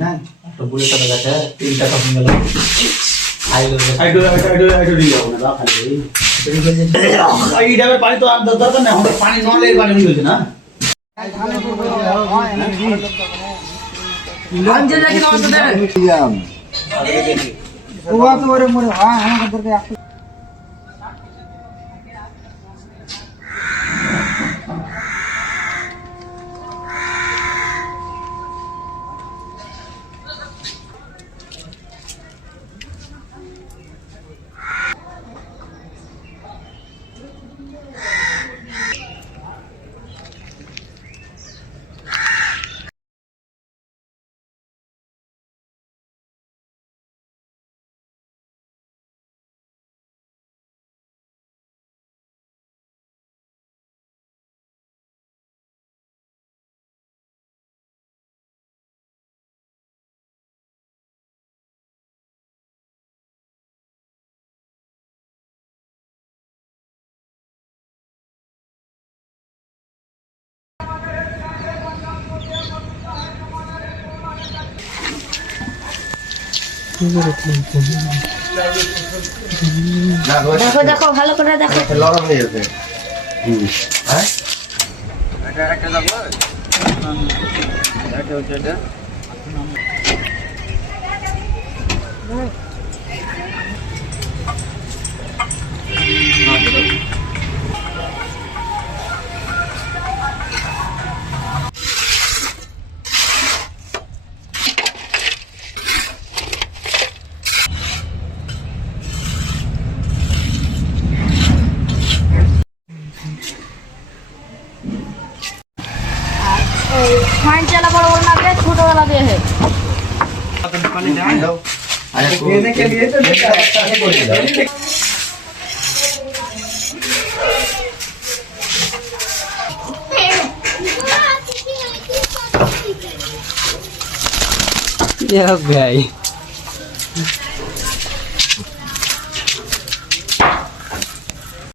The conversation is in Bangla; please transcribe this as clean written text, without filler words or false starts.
না তো বলে কথা কাছে 3 টাকা হয়ে গেল আইডো দিয়ে যাবো না খালি এই ডাবের পানি তো আর দরকার না আমরা পানি নলে পানি হইছে না আঞ্জে নাকি নষ্ট দেবে ওয়া তো ওরে মোরে হ্যাঁ আমাদের দরকার দেখো দেখো ভালো করে দেখো লড়া হয়ে গেছে হ্যাঁ এটা একটা যাব এটা হচ্ছে এটা फाइन चला बड़ा वाला ना के छोटा वाला दे है पानी डाल दो अच्छा लेने के लिए तो ऐसे बोल दो ये हो गया